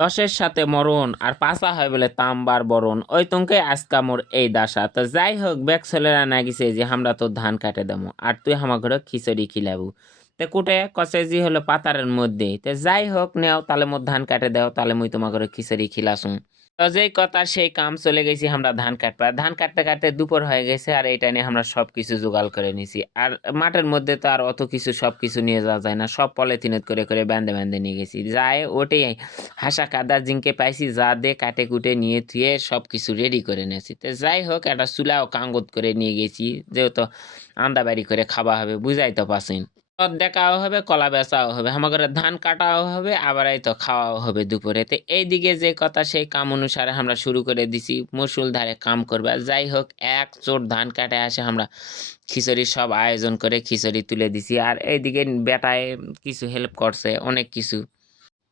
দশের সাথে মরণ আর পাশা হয় বলে তামবার বরণ। ওই তোকে আজকা মোর এই দাসা তো যাই হোক ব্যাগ ছেলেরা না গেছে যে আমরা তো ধান কাটে দেবো আর তুই আমার ঘরে খিচুড়ি খিলাবু। তে কুটে কষে জি হলো পাতারের মধ্যে। তে যাই হোক, নেও তাহলে মোর ধান কাটে দাও তাহলে মুই তোমার ঘরে খিচুড়ি খিলাসুম। তো যেই কথা, সেই কাম চলে গেছি আমরা ধান কাটবা ধান কাটতে কাটতে দুপুর হয়ে গেছে আর এইটা নিয়ে আমরা সব কিছু জোগাড় করে নিছি। আর মাঠের মধ্যে তো আর অত কিছু সব কিছু নিয়ে যাওয়া যায় না। সব পলিথিনত করে করে বেঁধে বেঁধে নিয়ে গেছি। যায় ওটাই। হাসা, কাদা জিঙ্কে পাইছি, যা দে, কাটে, কুটে, নিয়ে, থুয়ে সব কিছু রেডি করে নিয়েছি। তো যাই হোক, একটা চুলাও কাঙ্গত করে নিয়ে গেছি, যেহেতু আন্দাবাড়ি করে খাওয়া হবে, বুঝাই তো পাসেন পথ দেখাও হবে, কলা বেচাও হবে আমাদের ধান কাটাও হবে, আবার এই তো খাওয়াও হবে দুপুরে। তো এইদিকে যে কথা, সেই কাম অনুসারে আমরা শুরু করে দিছি, মুসুল ধারে কাম করবা যাই হোক, এক চোট ধান কাটে আসে, আমরা খিচুড়ির সব আয়োজন করে খিচুড়ি তুলে দিছি। আর এইদিকে বেটায় কিছু হেল্প করছে, অনেক কিছু।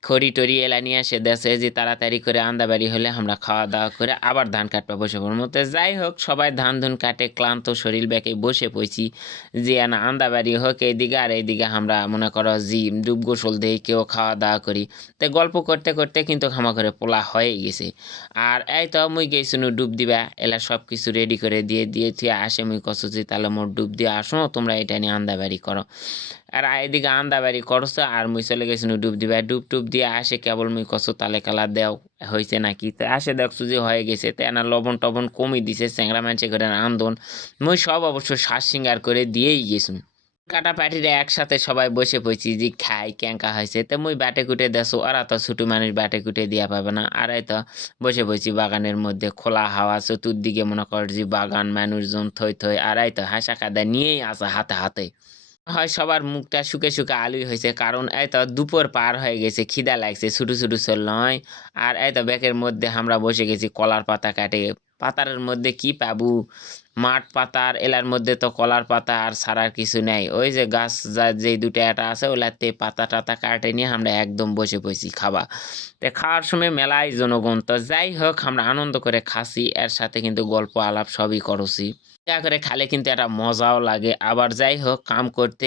খড়ি টড়ি এলা নিয়ে আসে দেশে যে তাড়াতাড়ি করে আন্দাবাড়ি হলে আমরা খাওয়া দাওয়া করে আবার ধান কাটতে বসে পড়ব। তো যাই হোক, সবাই ধান ধুন কাটে, ক্লান্ত শরীর ব্যাকে বসে পড়ছি। যে না আন্দাবাড়ি হোক, এইদিকে আর এইদিকে আমরা মনে করো জি, ডুব গোসল দিই, কেউ খাওয়া দাওয়া করি। তো গল্প করতে করতে কিন্তু খামা করে পোলা হয়ে গেছে। আর এই তো মুই গেছিনু ডুব দিবা, এলা সব কিছু রেডি করে দিয়ে দিয়ে তুই আসে মুই কষছি তাহলে মোর ডুব দিয়ে আসো, তোমরা এটা নিয়ে আন্দাবাড়ি করো। আর এদিকে আন্দাবাড়ি করছ, আর মুই চলে গেছিনু ডুব দিবা। ডুব টুব দিয়ে আসে, কেবল মুই কষো তালে কালা দেও হয়েছে নাকি? তো আসে দেখছ যে হয়ে গেছে। তো না লবণ টবণ কমিয়ে দিছে, চ্যাংরা মানছে করে আন্দোলন মুই সব অবশ্য শ্বাস সিঙ্গার করে দিয়েই গেছুন কাটা পাটিরা একসাথে সবাই বসে পড়ছি, যে খাই ক্যাঙ্কা হয়েছে। তো মুই বাটে কুটে দেছো আর তো ছোটো মানুষ বাটে কুটে দিয়া পাবে না। আর তো বসে পড়ছি বাগানের মধ্যে, খোলা হাওয়া, চতুর্দিকে মনে কর যে বাগান, মানুষজন থই থই, আর তো হাসা কাদা নিয়েই আসে হাতে হাতে। হয় সবার মুখটা শুকে শুকে আলুই হয়েছে, কারণ এই তো দুপুর পার হয়ে গেছে, খিদা লাগছে, ছোটো সর নয় আর এই তো ব্যাগের মধ্যে আমরা বসে গেছি, কলার পাতা কাটে পাতারের মধ্যে কি পাবু? মাঠ পাতার, এলার মধ্যে তো কলার পাতা আর সারার কিছু নেই। ওই যে গাছ যা, যেই দুটো একটা আছে, ওলাতে পাতা টাতা কাটে নিয়ে আমরা একদম বসে পড়ছি খাওয়া তো খাওয়ার সময় মেলায় জনগণ, তো যাই হোক, আমরা আনন্দ করে খাসি, এর সাথে কিন্তু গল্প আলাপ সবই করছি। যা করে খালে কিন্তু একটা মজাও লাগে। আবার যাই হোক, কাম করতে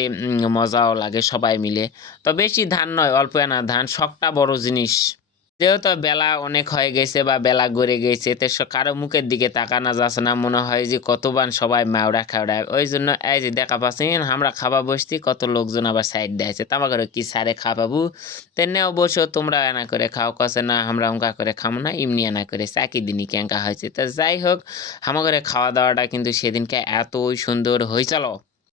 মজাও লাগে সবাই মিলে। তো বেশি ধান নয়, অল্প আনা ধান শখটা বড় জিনিস। যেহেতু বেলা অনেক হয়ে গেছে বা বেলা গড়ে গেছে, তো কারও মুখের দিকে তাকানো যাচ্ছে না, মনে হয় যে কতবান সবাই মাওড়া খাওড়ায় ওই জন্য এই যে দেখা পাচ্ছেন, আমরা খাবা বসছি, কত লোকজন আবার সাইড দিয়েছে তো আমার কি সারে খাবাবু তেনে অবশ্য তোমরা এনা করে খাও কষে না আমরা উঙ্কা করে খামো না এমনি এনা করে চাকি দিনই ক্যাঙ্কা হয়েছে। তো যাই হোক, আমার খাওয়া দাওয়াটা কিন্তু সেদিনকে এতই সুন্দর হয়েছিল।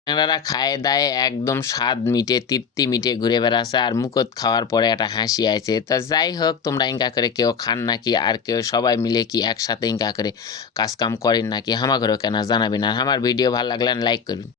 এনারা খায়, দায়, একদম স্বাদ মিটে, তৃপ্তি মিটে ঘুরে বেড়াচ্ছে আর মুখত খাওয়ার পরে একটা হাসি আছে তা যাই হোক, তোমরা ইঙ্কা করে কেউ খান নাকি আর কেউ সবাই মিলে কি একসাথে ইঙ্কা করে কাজকাম করেন নাকি ঘরেও কেন জানাবেন। আর আমার ভিডিও ভালো লাগলে লাইক করুন।